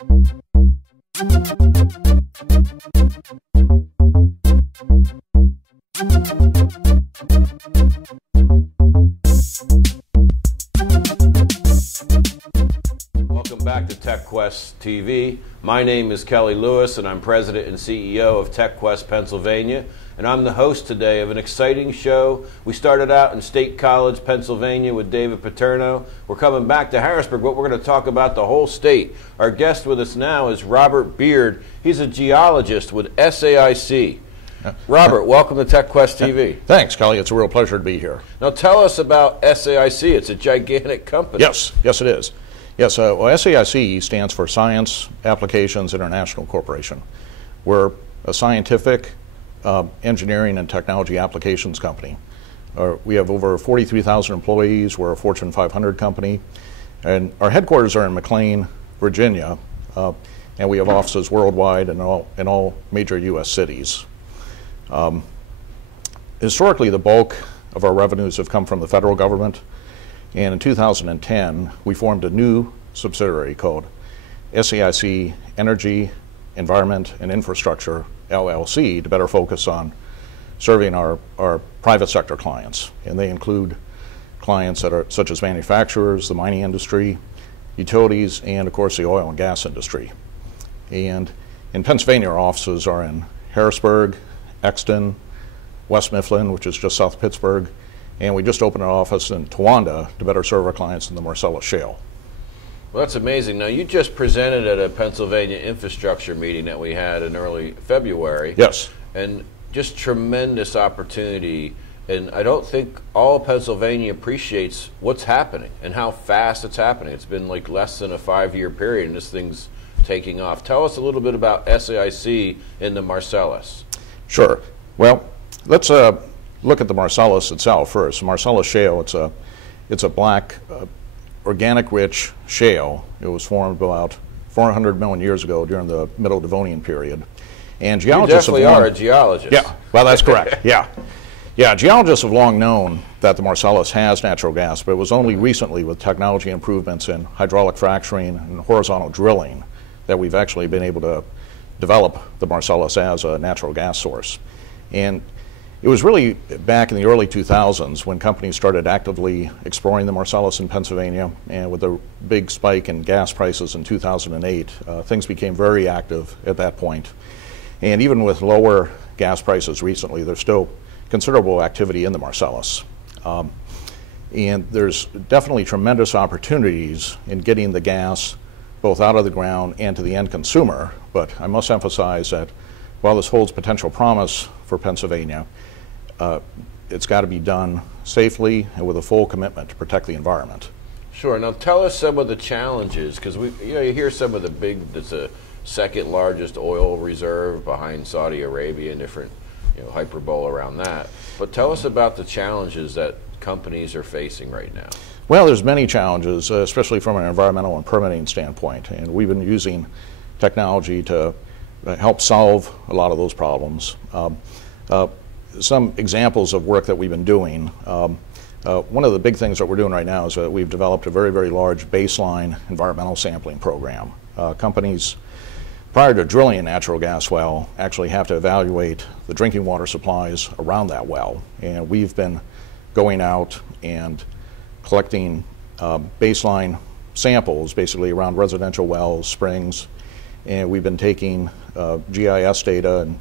Welcome back to TechQuest TV. My name is Kelly Lewis, and I'm President and CEO of TechQuest Pennsylvania, and I'm the host today of an exciting show. We started out in State College, Pennsylvania with David Paterno. We're coming back to Harrisburg, but we're going to talk about the whole state. Our guest with us now is Robert Beard. He's a geologist with SAIC. Robert, welcome to TechQuest TV. Thanks, Kelly. It's a real pleasure to be here. Now tell us about SAIC. It's a gigantic company. Yes, it is. Yes, well, SAIC stands for Science Applications International Corporation. We're a scientific engineering and technology applications company. We have over 43,000 employees. We're a Fortune 500 company. And our headquarters are in McLean, Virginia, and we have offices worldwide in all major U.S. cities. Historically, the bulk of our revenues have come from the federal government. And in 2010, we formed a new subsidiary called SAIC Energy, Environment, and Infrastructure, LLC, to better focus on serving our private sector clients. And they include clients that are such as manufacturers, the mining industry, utilities, and of course the oil and gas industry. And in Pennsylvania, our offices are in Harrisburg, Exton, West Mifflin, which is just south of Pittsburgh, and we just opened an office in Towanda to better serve our clients in the Marcellus Shale. Well, that's amazing. Now, you just presented at a Pennsylvania infrastructure meeting that we had in early February. Yes. And just tremendous opportunity. And I don't think all Pennsylvania appreciates what's happening and how fast it's happening. It's been like less than a 5-year period, and this thing's taking off. Tell us a little bit about SAIC in the Marcellus. Sure. Well, let's look at the Marcellus itself first. Marcellus Shale, it's a black, organic-rich shale. It was formed about 400 million years ago during the Middle Devonian period. And geologists you definitely are a geologist. Yeah, well, that's correct. Yeah, geologists have long known that the Marcellus has natural gas, but it was only recently with technology improvements in hydraulic fracturing and horizontal drilling that we've actually been able to develop the Marcellus as a natural gas source. And it was really back in the early 2000s when companies started actively exploring the Marcellus in Pennsylvania, and with the big spike in gas prices in 2008, things became very active at that point. And even with lower gas prices recently, there's still considerable activity in the Marcellus. And there's definitely tremendous opportunities in getting the gas both out of the ground and to the end consumer, but I must emphasize that while this holds potential promise for Pennsylvania, it's got to be done safely and with a full commitment to protect the environment. Sure. Now tell us some of the challenges, because you hear some of the big, it's a second largest oil reserve behind Saudi Arabia and different hyperbole around that. But tell us about the challenges that companies are facing right now. Well, there's many challenges, especially from an environmental and permitting standpoint, and we've been using technology to help solve a lot of those problems. Some examples of work that we've been doing. One of the big things that we're doing right now is that we've developed a very, very large baseline environmental sampling program. Companies, prior to drilling a natural gas well, actually have to evaluate the drinking water supplies around that well. And we've been going out and collecting baseline samples, basically around residential wells, springs, and we've been taking GIS data and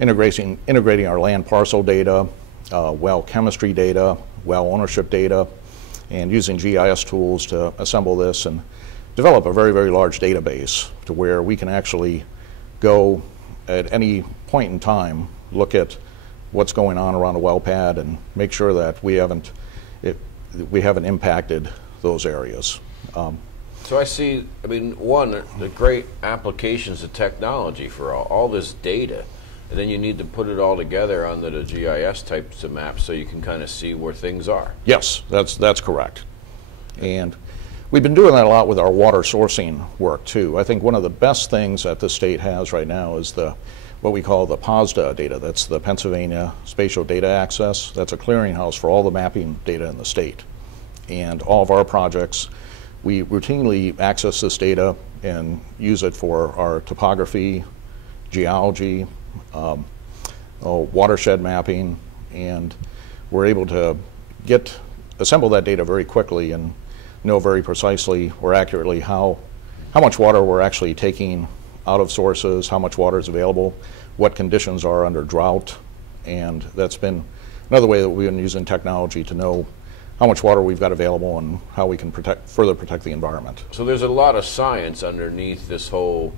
integrating our land parcel data, well chemistry data, well ownership data, and using GIS tools to assemble this and develop a very, very large database to where we can actually go at any point in time, look at what's going on around a well pad and make sure that we haven't impacted those areas. So I see, one, the great applications of technology for all this data, and then you need to put it all together under the GIS types of maps so you can kind of see where things are. Yes, that's correct. And we've been doing that a lot with our water sourcing work too. I think one of the best things that the state has right now is what we call the POSDA data. That's the Pennsylvania Spatial Data Access. That's a clearinghouse for all the mapping data in the state. And all of our projects, we routinely access this data and use it for our topography, geology, watershed mapping, and we're able to assemble that data very quickly and know very precisely or accurately how much water we're actually taking out of sources, how much water is available, what conditions are under drought, and that's been another way that we've been using technology to know how much water we've got available and how we can further protect the environment. So there's a lot of science underneath this whole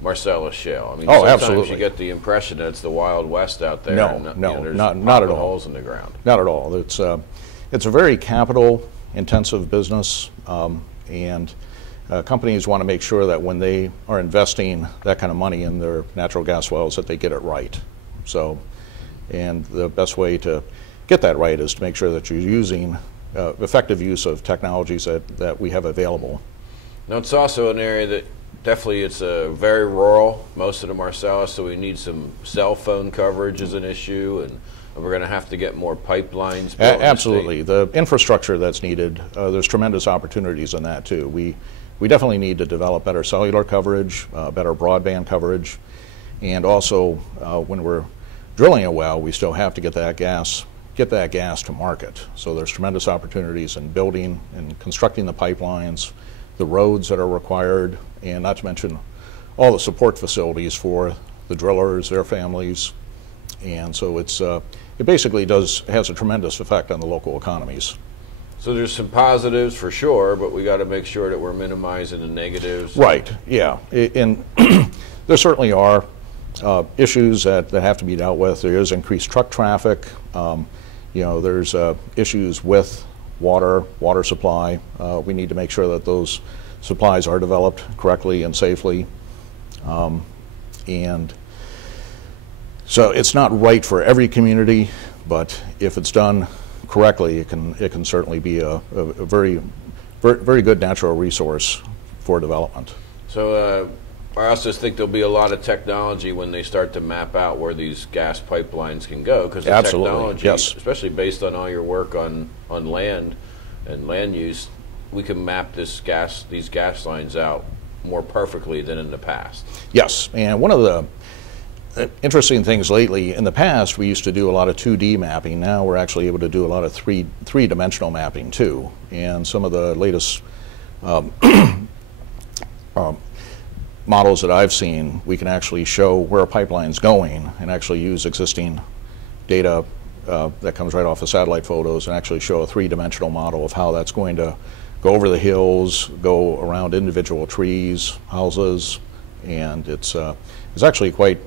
Marcellus Shale. I mean, oh, sometimes absolutely. you get the impression that it's the Wild West out there. No, and, no, there's not at all. Holes in the ground. Not at all. It's a very capital-intensive business, and companies want to make sure that when they are investing that kind of money in their natural gas wells, that they get it right. So, and the best way to get that right is to make sure that you're using effective use of technologies that we have available. Now, it's also an area that definitely it's very rural, most of the Marcellus, so we need some cell phone coverage is an issue, and we're going to have to get more pipelines built. Absolutely. The infrastructure that's needed, there's tremendous opportunities in that too. We definitely need to develop better cellular coverage, better broadband coverage, and also when we're drilling a well, we still have to get that gas to market. So there's tremendous opportunities in building and constructing the pipelines, the roads that are required, and not to mention all the support facilities for the drillers, their families, and so it basically has a tremendous effect on the local economies. So there's some positives for sure, but we got to make sure that we're minimizing the negatives. Right. Yeah, and there certainly are issues that have to be dealt with. There is increased truck traffic. There's issues with water supply. We need to make sure that those supplies are developed correctly and safely. And so it's not right for every community, but if it's done correctly, it can certainly be a very good natural resource for development. So I also think there'll be a lot of technology when they start to map out where these gas pipelines can go, because the technology, yes, especially based on all your work on land and land use, we can map these gas lines out more perfectly than in the past. Yes, and one of the interesting things lately, in the past we used to do a lot of 2D mapping. Now we're actually able to do a lot of three-dimensional mapping too, and some of the latest models that I've seen, we can actually show where a pipeline's going and actually use existing data that comes right off of satellite photos and actually show a three-dimensional model of how that's going to go over the hills, go around individual trees, houses, and it's actually quite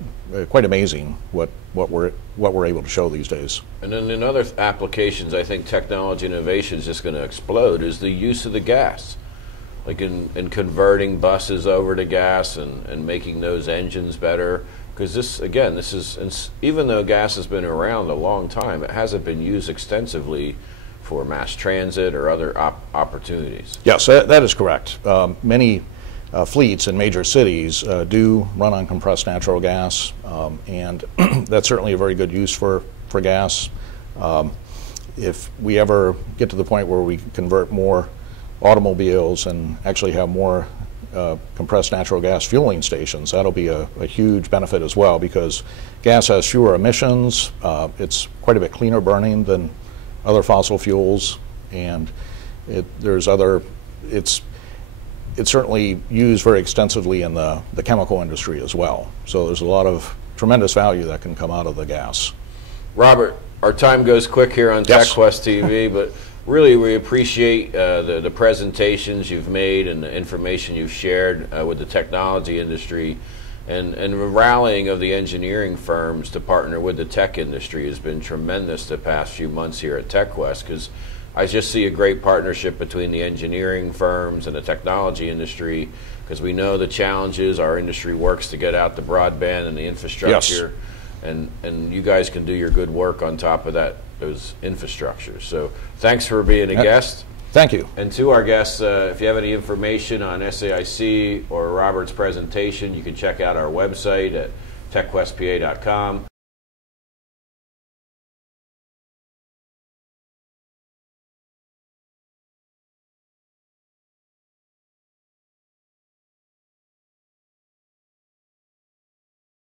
amazing what we're able to show these days. And then in other applications, I think technology innovation is just going to explode, is the use of the gas. Like in converting buses over to gas and making those engines better. Because this is, even though gas has been around a long time, it hasn't been used extensively for mass transit or other opportunities. Yes, that is correct. Many fleets in major cities do run on compressed natural gas, and that's certainly a very good use for gas. If we ever get to the point where we convert more automobiles and actually have more compressed natural gas fueling stations, that'll be a huge benefit as well, because gas has fewer emissions, it's quite a bit cleaner burning than other fossil fuels, and it's certainly used very extensively in the chemical industry as well. So there's a lot of tremendous value that can come out of the gas. Robert, our time goes quick here on Yes. TechQuest TV, but really we appreciate the presentations you've made and the information you've shared with the technology industry, and the rallying of the engineering firms to partner with the tech industry has been tremendous the past few months here at TechQuest, because I just see a great partnership between the engineering firms and the technology industry, because we know the challenges our industry works to get out the broadband and the infrastructure. Yes. And you guys can do your good work on top of those infrastructures. So thanks for being a guest. Thank you. And to our guests, if you have any information on SAIC or Robert's presentation, you can check out our website at techquestpa.com.